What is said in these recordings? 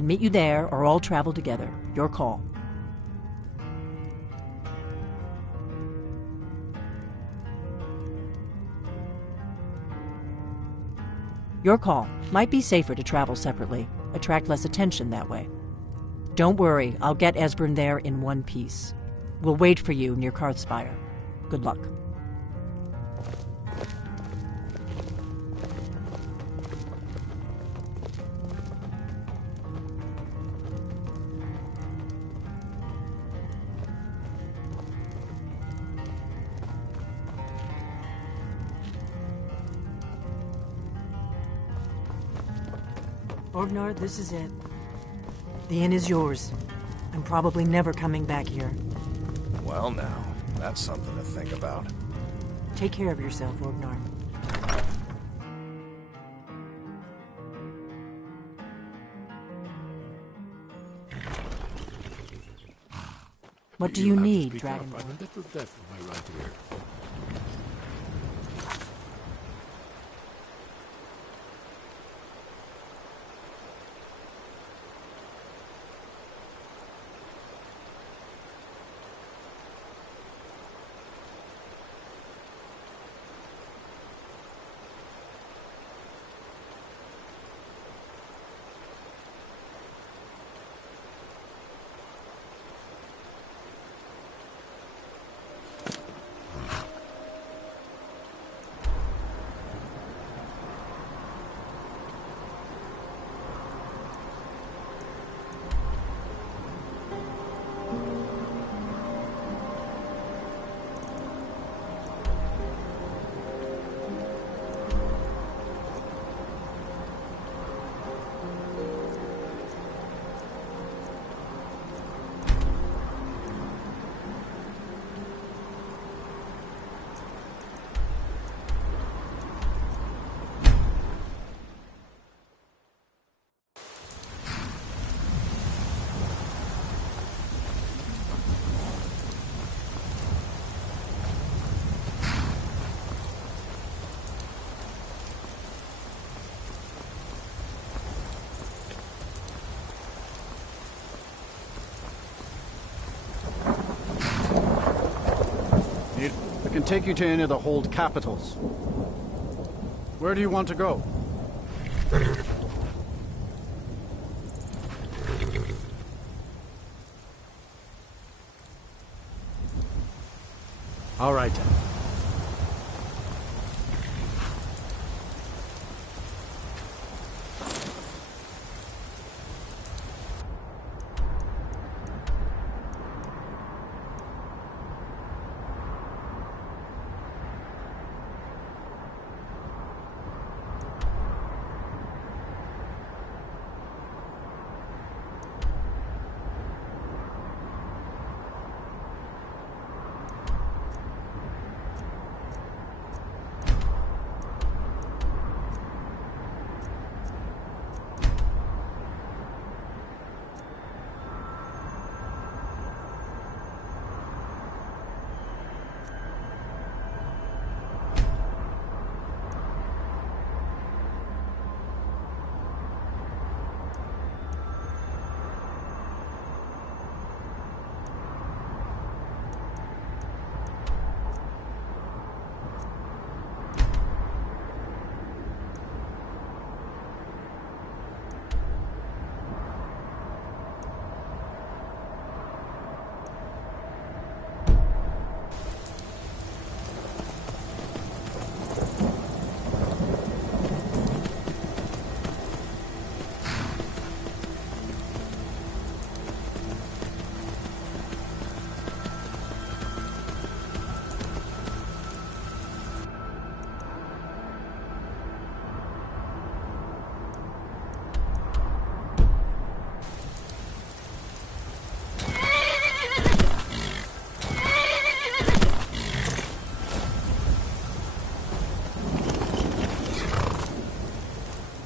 can meet you there or all travel together. Your call. Your call. Might be safer to travel separately. Attract less attention that way. Don't worry, I'll get Esbern there in one piece. We'll wait for you near Karthspire. Good luck. Orgnar, this is it. The inn is yours. I'm probably never coming back here. Well now, that's something to think about. Take care of yourself, Orgnar. What do you need, Dragonborn? I'm dead to death with my right ear. I can take you to any of the hold capitals. Where do you want to go? All right.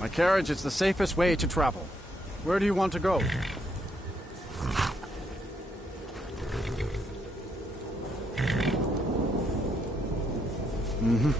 My carriage is the safest way to travel. Where do you want to go? Mm-hmm.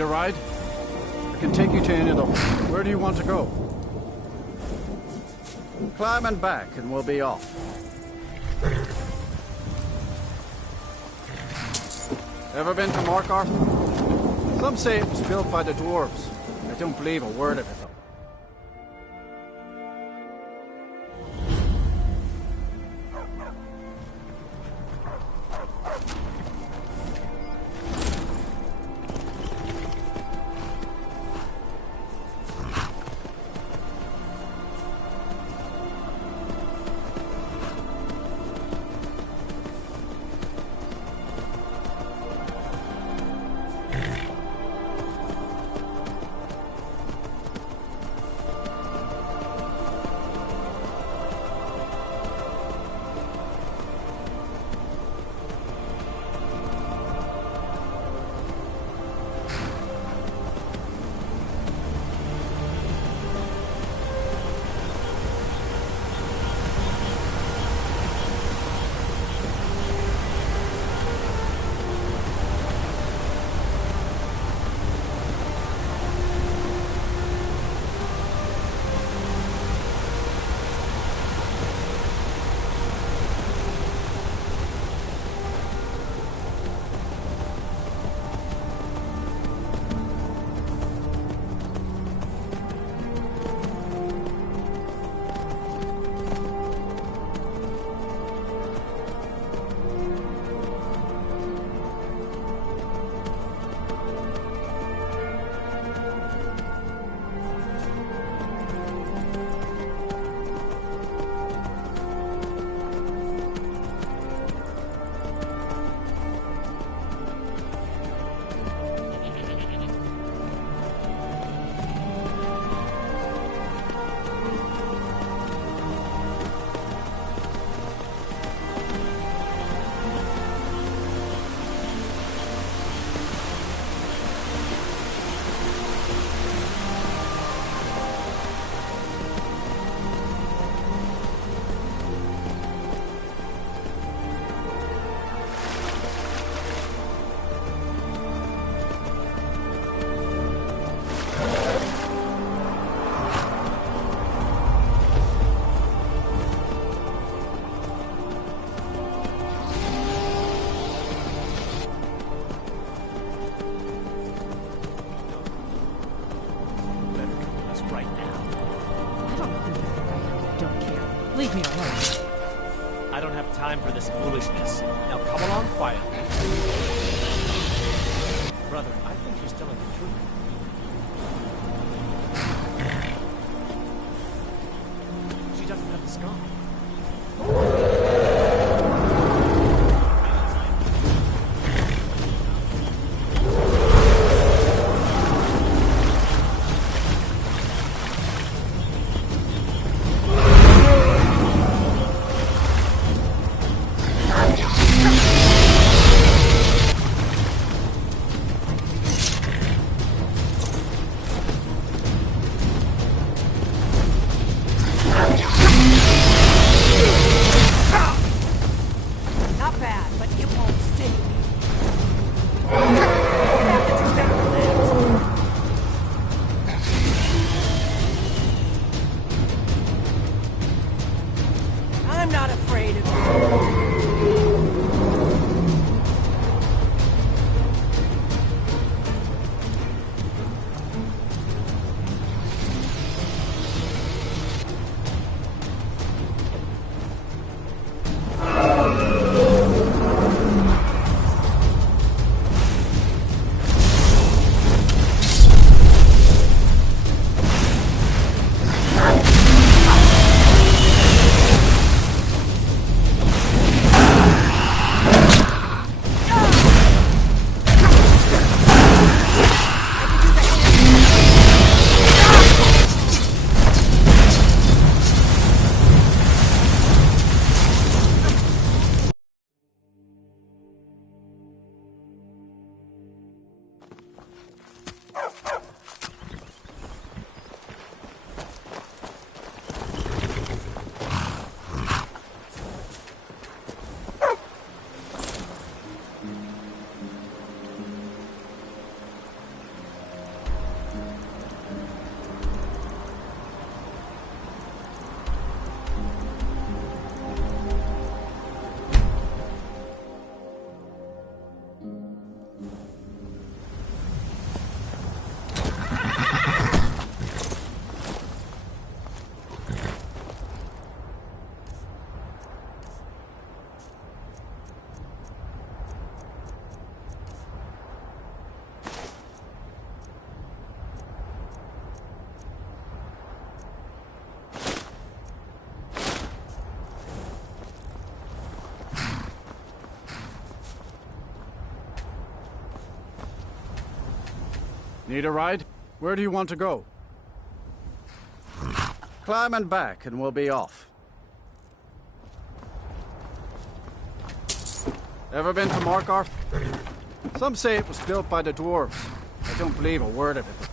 Need a ride? I can take you to any of the... Where do you want to go? Climb and back and we'll be off. Ever been to Mark Arthur? Some say it was built by the dwarves. I don't believe a word of it, though. Leave me alone. I don't have time for this foolishness. Now come along quietly. Brother, I think you're telling the truth. She doesn't have the scar. Need a ride? Where do you want to go? Climb and back, and we'll be off. Ever been to Markarth? Some say it was built by the dwarves. I don't believe a word of it.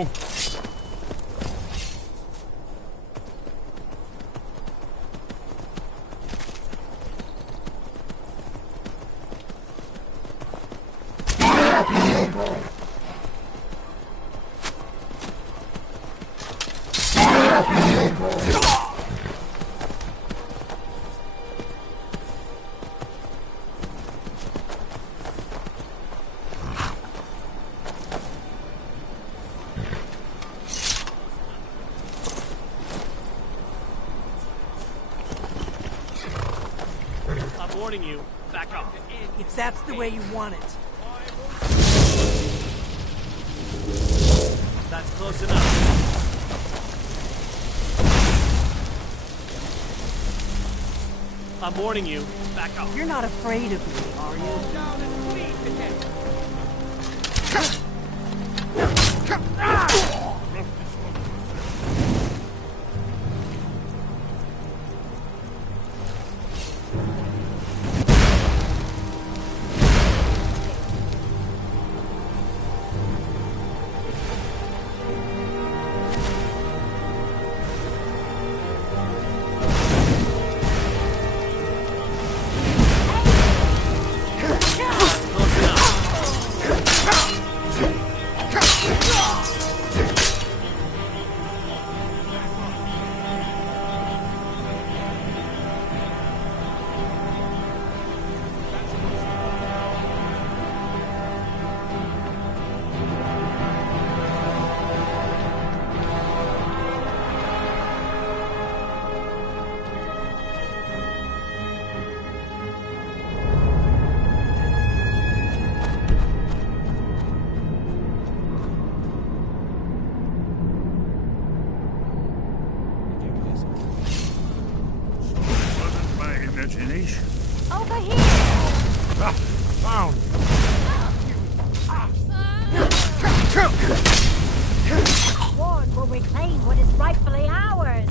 Oh. I'm warning you. Back off. If that's the way you want it. That's close enough. I'm warning you. Back off. You're not afraid of me, are you? Down and flee to him. Wasn't my imagination. Over here! Ah, found. Ward will reclaim what is rightfully ours.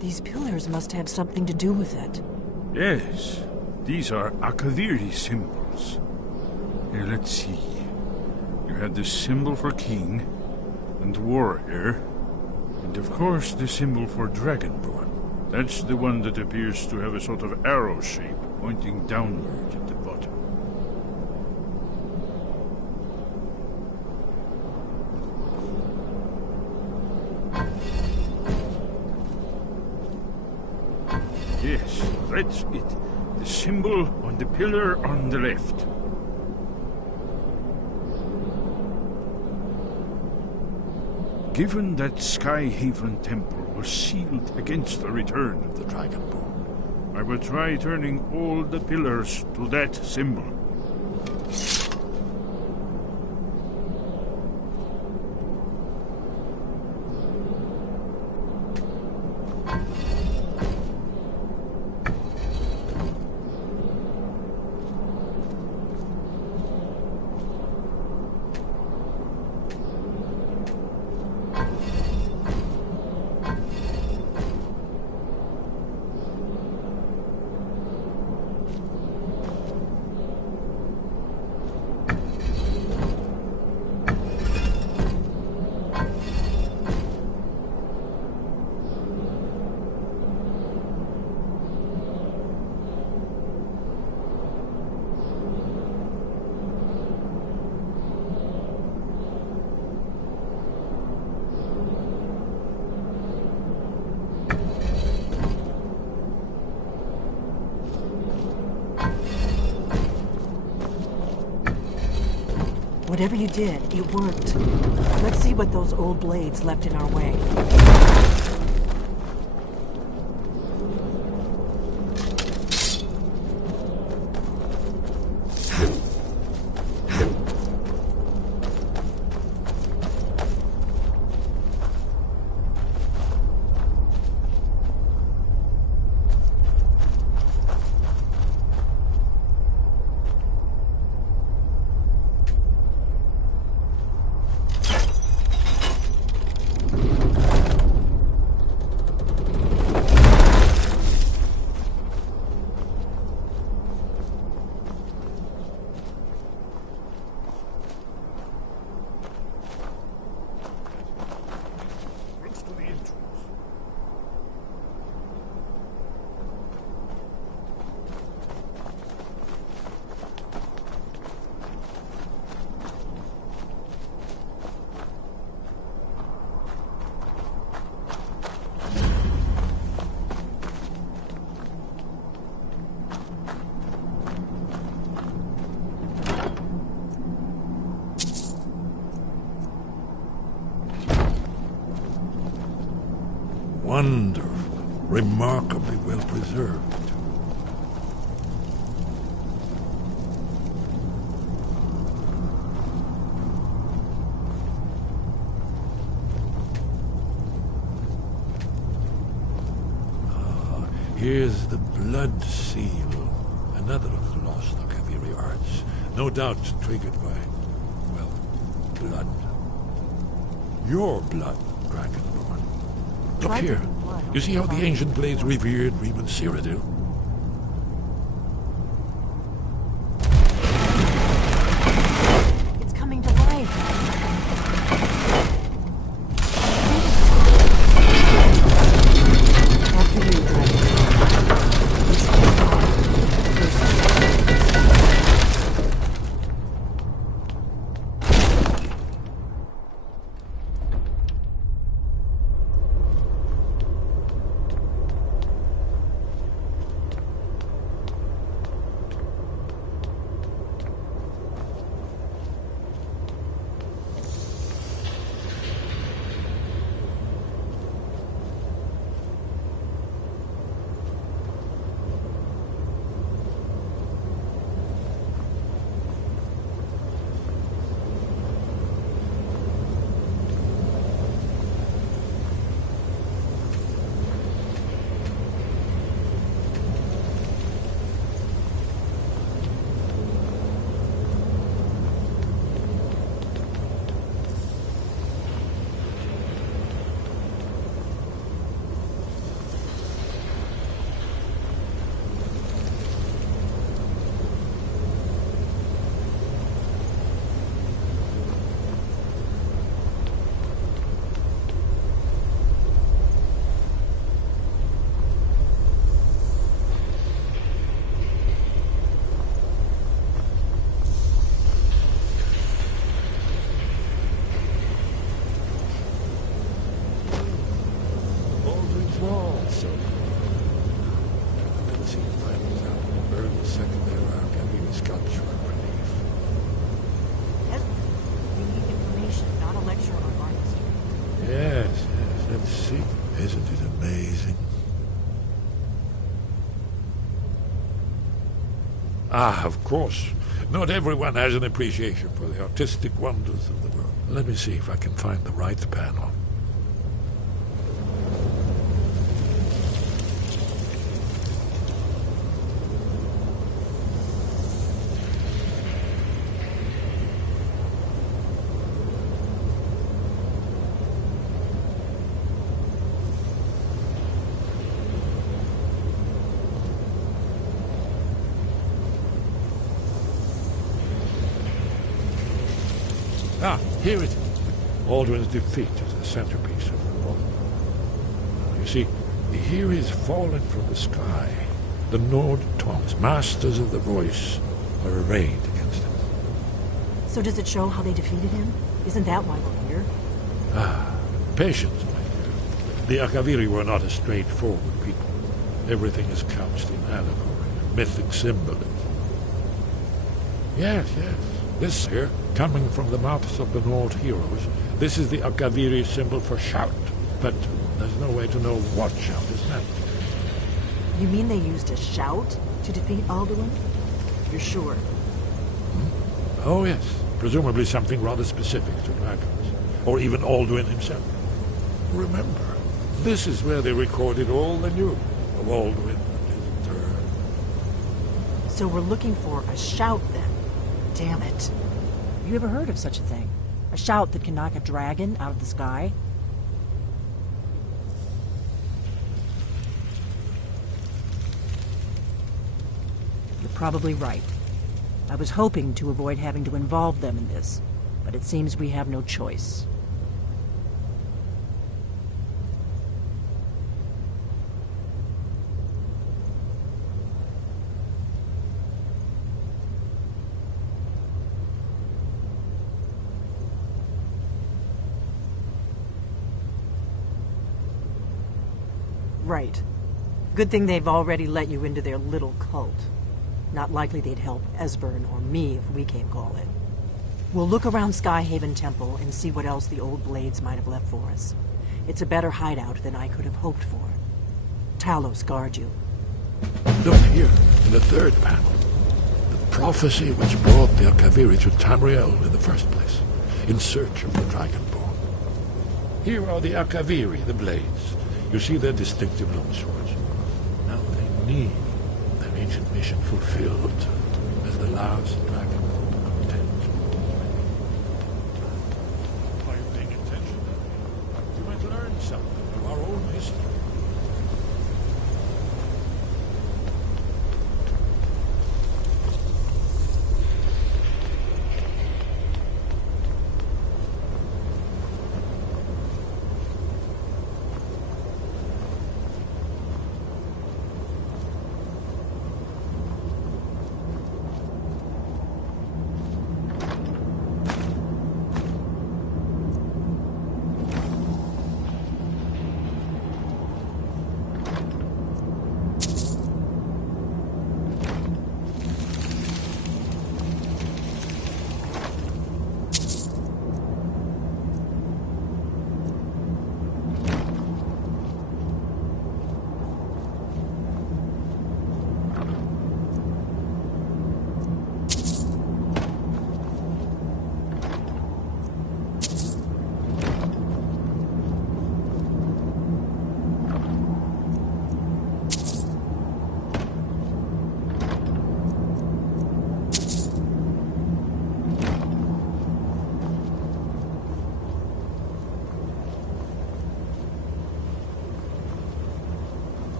These pillars must have something to do with it. Yes, these are Akaviri symbols. Here, let's see. You had the symbol for king and warrior, and of course the symbol for dragonborn. That's the one that appears to have a sort of arrow shape pointing downward at the bottom. Yes, that's it. The symbol on the pillar on the left. Given that Skyhaven Temple was sealed against the return of the Dragonborn, I will try turning all the pillars to that symbol. Whatever you did, it worked. Let's see what those old blades left in our way. Wonderful. Remarkably well preserved. Here's the blood seal. Another of the lost Akaviri arts. No doubt triggered by, well, blood. Your blood, Dragonborn. Look here. You see how the ancient blades revered Reman Cyrodiil? It's coming to life. After you, Isn't it amazing? Ah, of course. Not everyone has an appreciation for the artistic wonders of the world. Let me see if I can find the right panel. Ah, here it is. Eldwin's defeat is the centerpiece of the book. You see, here he is fallen from the sky. The Nord Tongs, masters of the voice, are arrayed against him. So does it show how they defeated him? Isn't that why we're here? Ah, patience, my dear. The Akaviri were not a straightforward people. Everything is couched in allegory and mythic symbolism. Yes, yes. This here, coming from the mouths of the Nord heroes, this is the Akaviri symbol for shout. But there's no way to know what shout is meant. You mean they used a shout to defeat Eldwin? You're sure? Oh yes, presumably something rather specific to dragons. Or even Eldwin himself. Remember, this is where they recorded all they knew of Eldwin and his turn. So we're looking for a shout then. Damn it. You ever heard of such a thing? A shout that can knock a dragon out of the sky? You're probably right. I was hoping to avoid having to involve them in this, but it seems we have no choice. Right. Good thing they've already let you into their little cult. Not likely they'd help Esbern or me if we came calling. We'll look around Skyhaven Temple and see what else the old blades might have left for us. It's a better hideout than I could have hoped for. Talos guard you. Look here, in the third panel. The prophecy which brought the Akaviri to Tamriel in the first place, in search of the Dragonborn. Here are the Akaviri, the blades. You see their distinctive longswords. Now they need their ancient mission fulfilled as the last Dragonborn contends. Are you paying attention? You might learn something of our own history.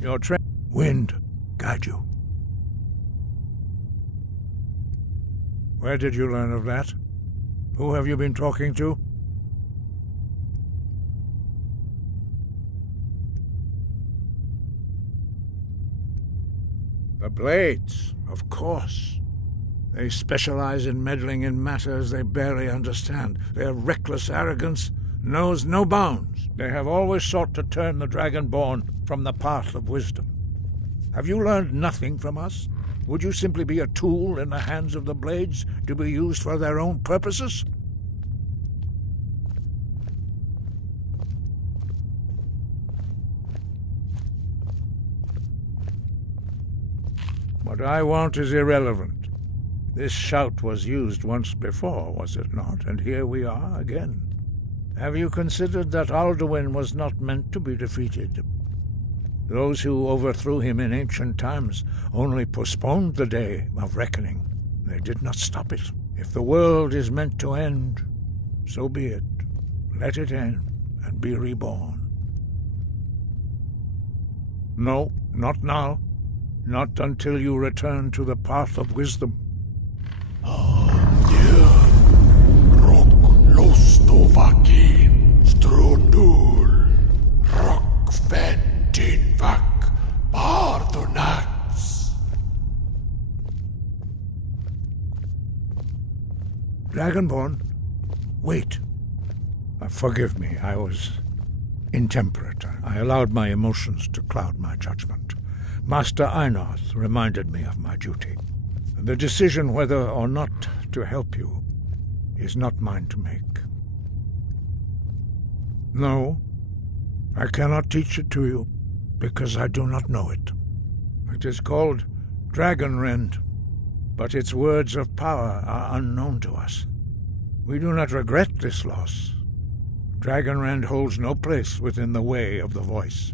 Your wind guide you. Where did you learn of that? Who have you been talking to? The Blades, of course. They specialize in meddling in matters they barely understand. Their reckless arrogance knows no bounds. They have always sought to turn the Dragonborn from the path of wisdom. Have you learned nothing from us? Would you simply be a tool in the hands of the Blades to be used for their own purposes? What I want is irrelevant. This shout was used once before, was it not? And here we are again. Have you considered that Eldwin was not meant to be defeated? Those who overthrew him in ancient times only postponed the day of reckoning. They did not stop it. If the world is meant to end, so be it. Let it end and be reborn. No, not now. Not until you return to the path of wisdom. Dragonborn, wait. Forgive me, I was intemperate. I allowed my emotions to cloud my judgment. Master Einarth reminded me of my duty. The decision whether or not to help you is not mine to make. No, I cannot teach it to you, because I do not know it. It is called Dragonrend, but its words of power are unknown to us. We do not regret this loss. Dragonrend holds no place within the way of the voice.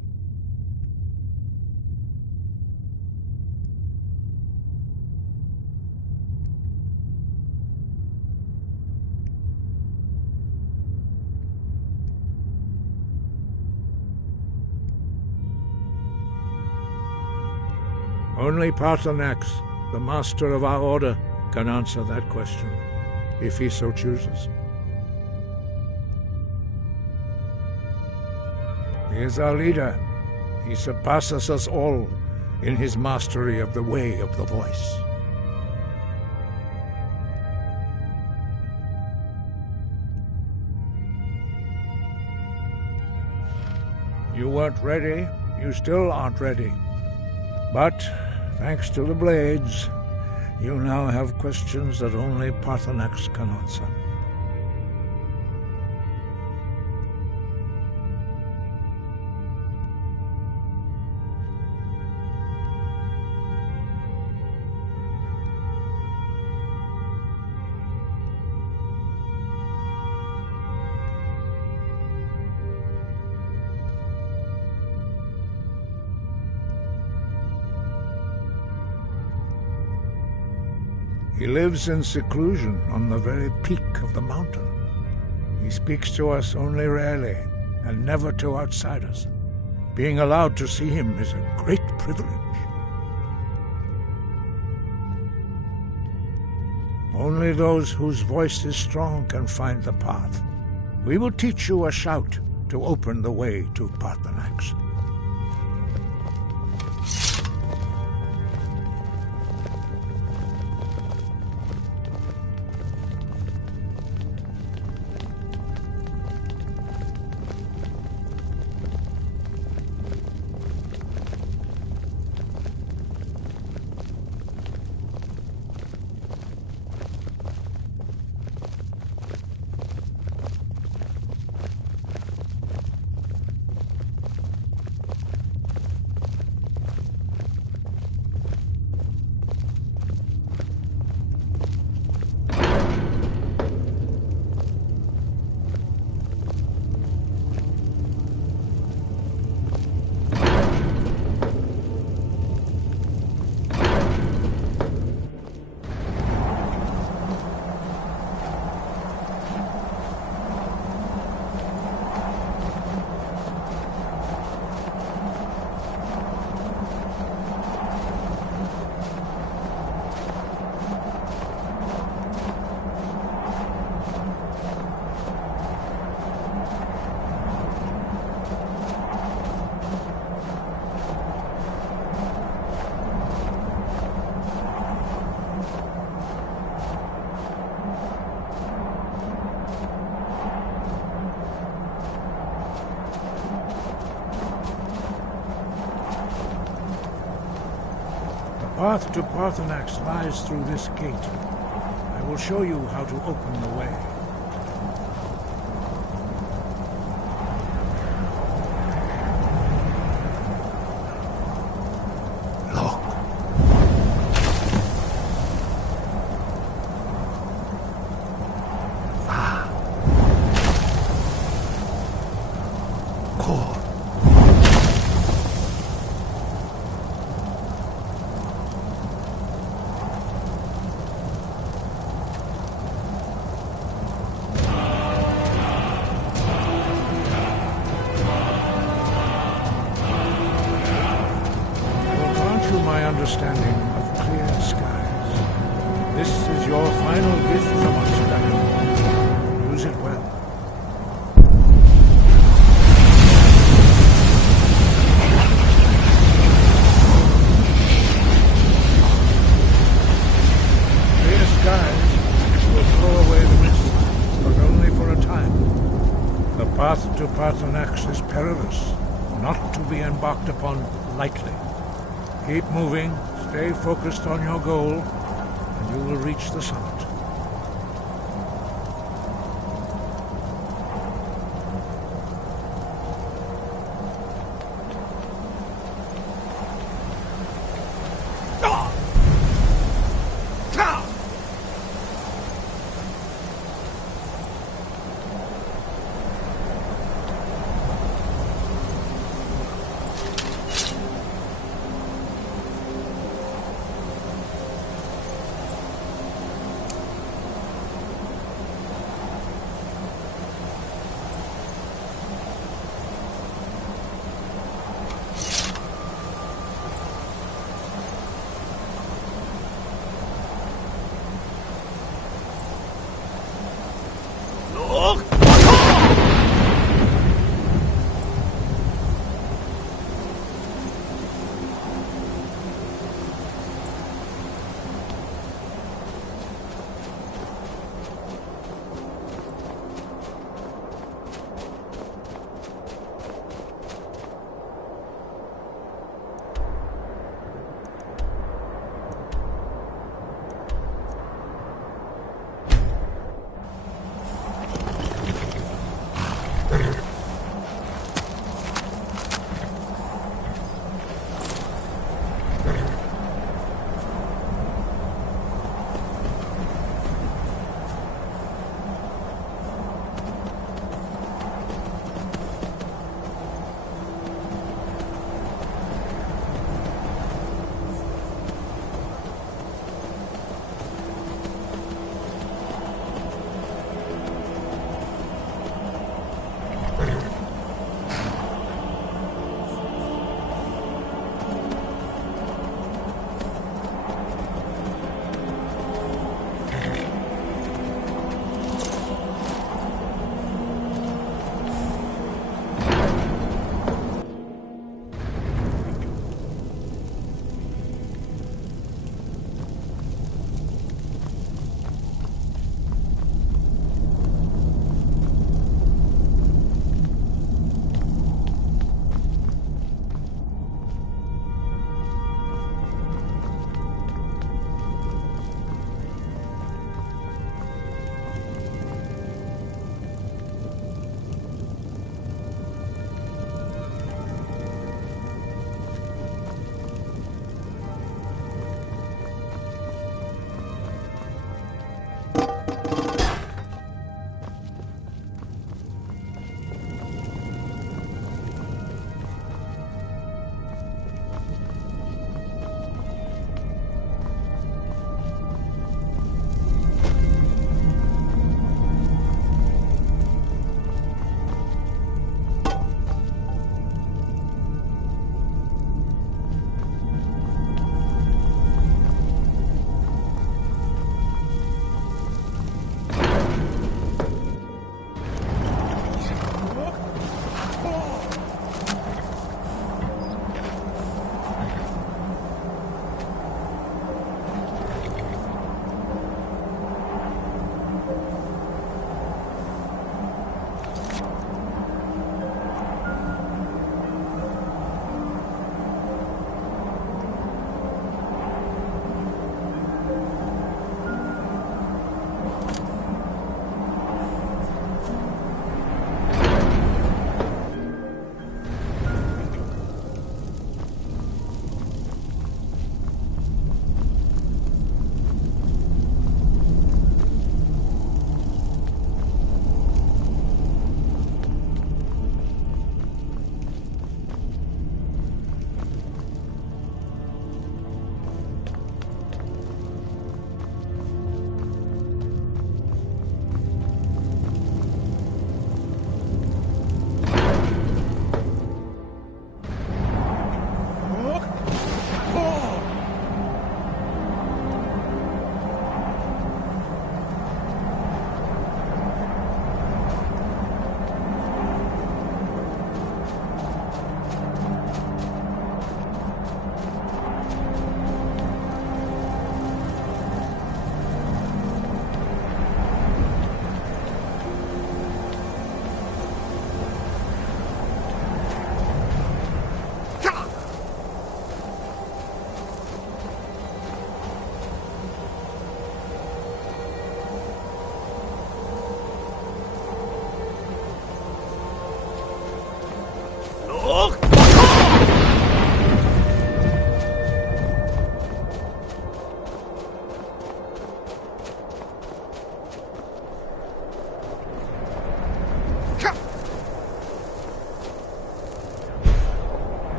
Only Paarthurnax, the master of our order, can answer that question, if he so chooses. He is our leader. He surpasses us all in his mastery of the way of the voice. You weren't ready. You still aren't ready. But, thanks to the Blades, you now have questions that only Paarthurnax can answer. He lives in seclusion on the very peak of the mountain. He speaks to us only rarely, and never to outsiders. Being allowed to see him is a great privilege. Only those whose voice is strong can find the path. We will teach you a shout to open the way to Paarthurnax. path to Parthenax lies through this gate. I will show you how to open the way. Understanding of clear skies. This is your final gift from us, Dragon. Use it well. Clear skies will throw away the mist, but only for a time. The path to Parthenax is perilous, not to be embarked upon lightly. Keep moving, stay focused on your goal, and you will reach the summit.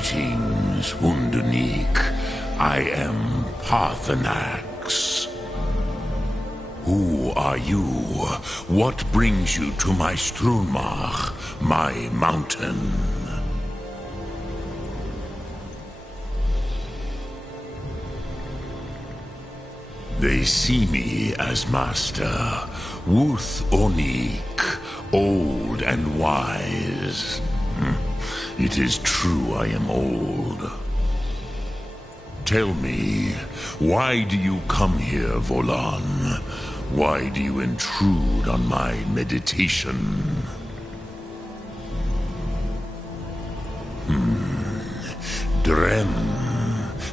Greetings, Undunik. I am Parthenax. Who are you? What brings you to my Strunmach, my mountain? They see me as master, Wuth Onik, old and wise. It is true I am old. Tell me, why do you come here, Volan? Why do you intrude on my meditation? Drem,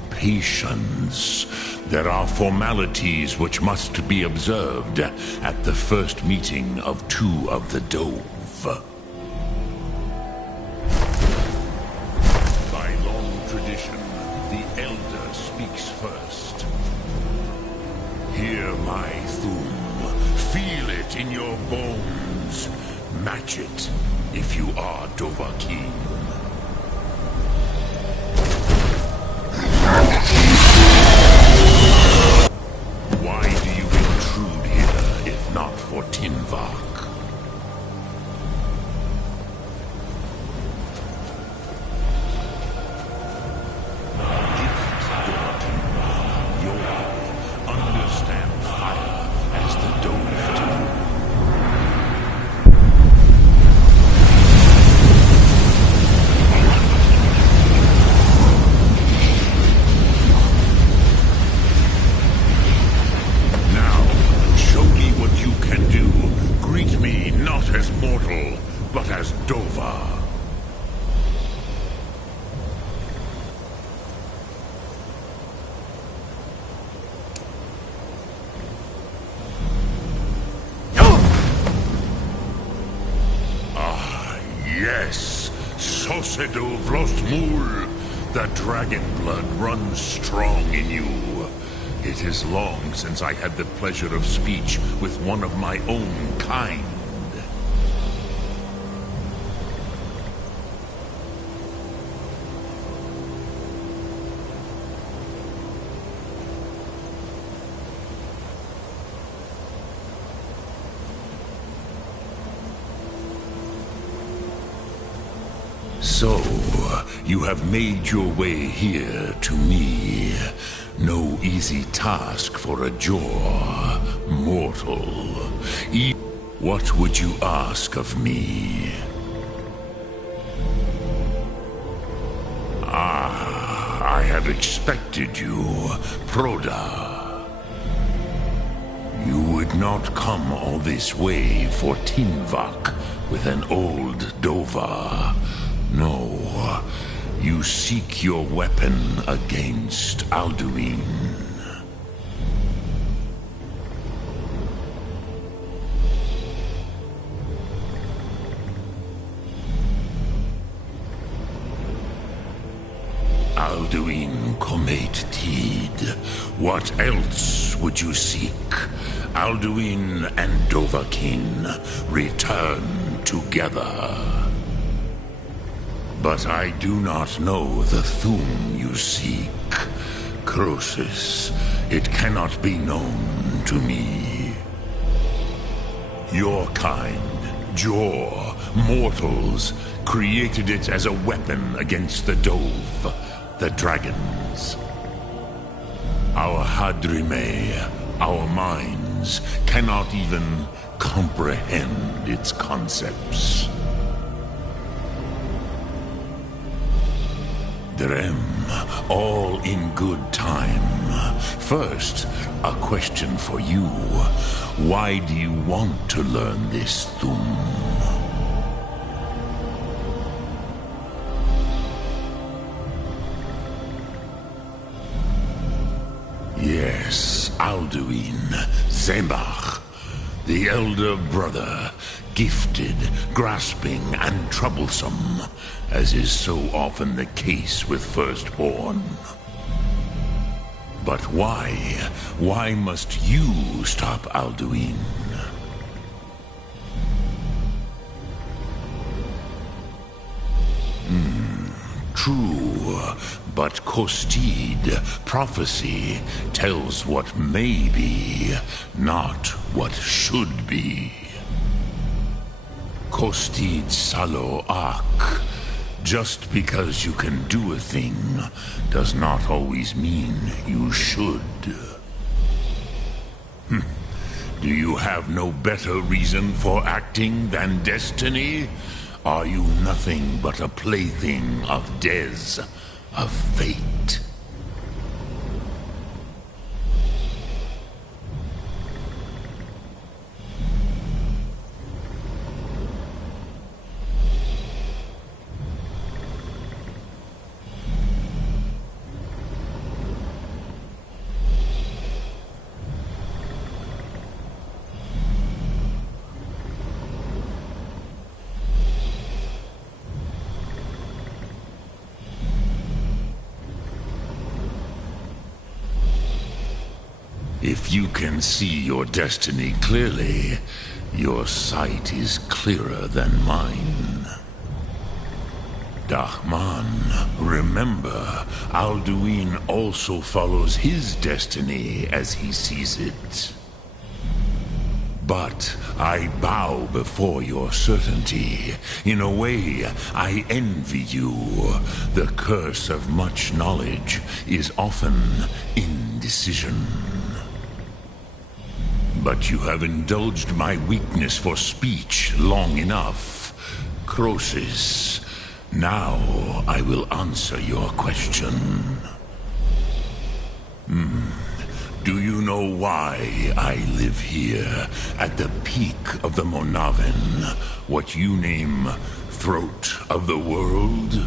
patience. There are formalities which must be observed at the first meeting of two of the Dove. By long tradition, the Elder speaks first. Hear my Thum. Feel it in your bones. Match it if you are Dovahkiin. Why do you intrude here if not for Tinvak? Understand fire as the Dove do. Now, show me what you can do. Greet me not as mortal, but as Dova. Yes, Sosedo Vrostmul. The dragon blood runs strong in you. It is long since I had the pleasure of speech with one of my own kind. So, you have made your way here to me. No easy task for a jaw, mortal. What would you ask of me? I had expected you, Proda. You would not come all this way for Tinvak with an old Dova. No, you seek your weapon against Alduin. Alduin Comet Tid. What else would you seek? Alduin and Dovahkiin return together. But I do not know the Thum you seek. Croesus, it cannot be known to me. Your kind, Jor, mortals, created it as a weapon against the Dove, the dragons. Our Hadrime, our minds, cannot even comprehend its concepts. Drem, all in good time. First, a question for you. Why do you want to learn this Thum? Yes, Alduin, Zembach, the elder brother, gifted, grasping, and troublesome, as is so often the case with firstborn. But why? Why must you stop Alduin? True. but Kostid, prophecy, tells what may be, not what should be. Kostid Salo Ak. Just because you can do a thing does not always mean you should. Do you have no better reason for acting than destiny? Are you nothing but a plaything of Des, of fate? If you can see your destiny clearly, your sight is clearer than mine. Dahman, remember, Alduin also follows his destiny as he sees it. But I bow before your certainty. In a way, I envy you. The curse of much knowledge is often indecision. But you have indulged my weakness for speech long enough. Croesus, now I will answer your question. Do you know why I live here, at the peak of the Monavin, what you name Throat of the World?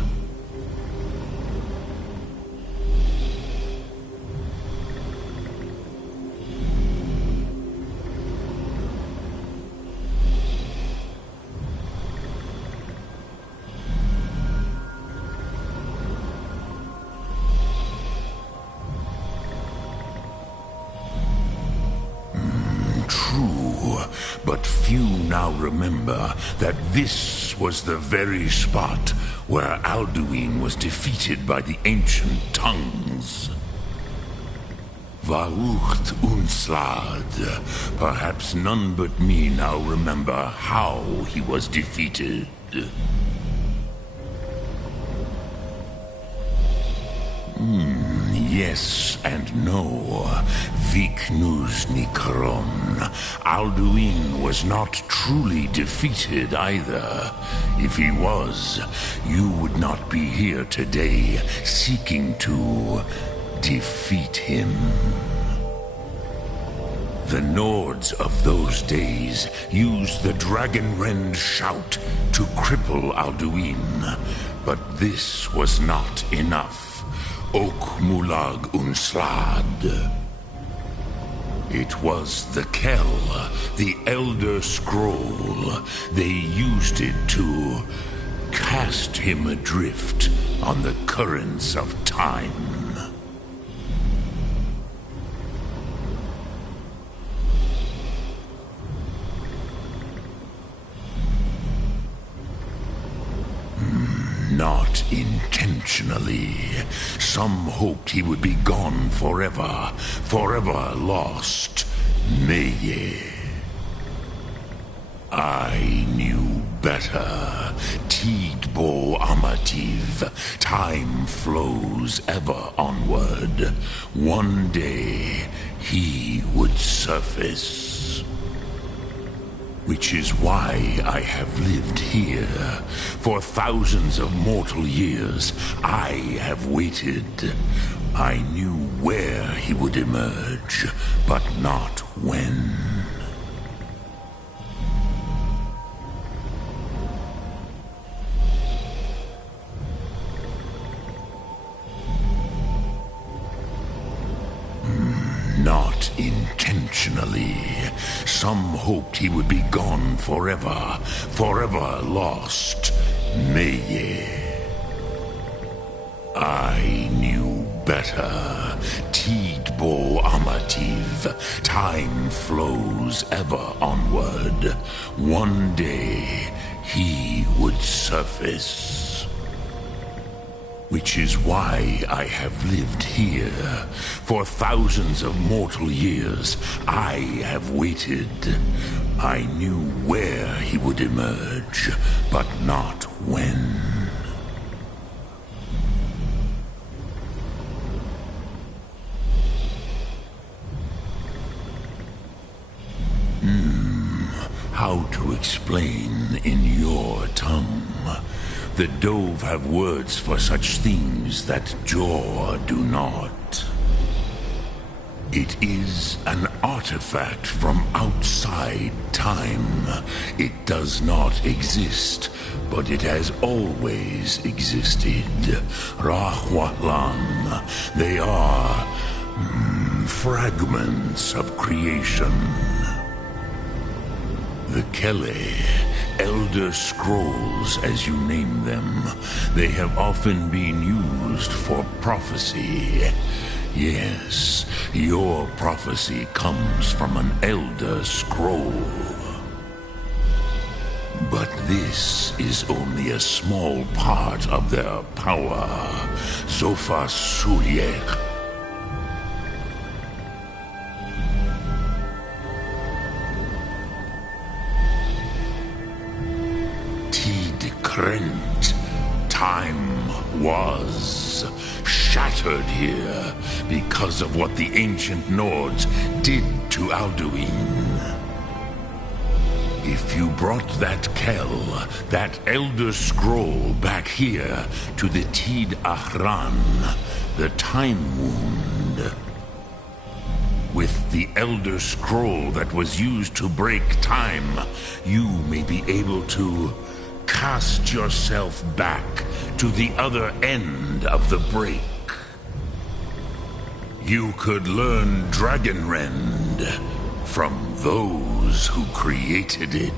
But few now remember that this was the very spot where Alduin was defeated by the ancient tongues. Vaucht Unslad. Perhaps none but me now remember how he was defeated. Yes and no. Viknus Nikaron. Alduin was not truly defeated either. If he was, you would not be here today seeking to defeat him. The Nords of those days used the Dragonrend shout to cripple Alduin, but this was not enough. Ok Mulag Unslad. It was the Kell, the Elder Scroll. They used it to cast him adrift on the currents of time. Not intentionally. Some hoped he would be gone forever, forever lost. Meye. I knew better. Tidbo Amativ. Time flows ever onward. One day, he would surface. Which is why I have lived here. For thousands of mortal years, I have waited. I knew where he would emerge, but not when. Not intentionally. Some hoped he would be gone forever, forever lost. Meye. I knew better. Tidbo Amativ. Time flows ever onward. One day, he would surface. Which is why I have lived here. For thousands of mortal years, I have waited. I knew where he would emerge, but not when. How to explain in your tongue? The Dove have words for such things that Jor do not. It is an artifact from outside time. It does not exist, but it has always existed. Rahwatlan. They are fragments of creation. The Kele, Elder Scrolls as you name them, they have often been used for prophecy. Yes, your prophecy comes from an Elder Scroll. But this is only a small part of their power. Zofa Suryek. Krent. Time was shattered here because of what the ancient Nords did to Alduin. If you brought that Kel, that Elder Scroll back here to the Tid Ahran, the Time Wound, with the Elder Scroll that was used to break time, you may be able to cast yourself back to the other end of the break. You could learn Dragonrend from those who created it.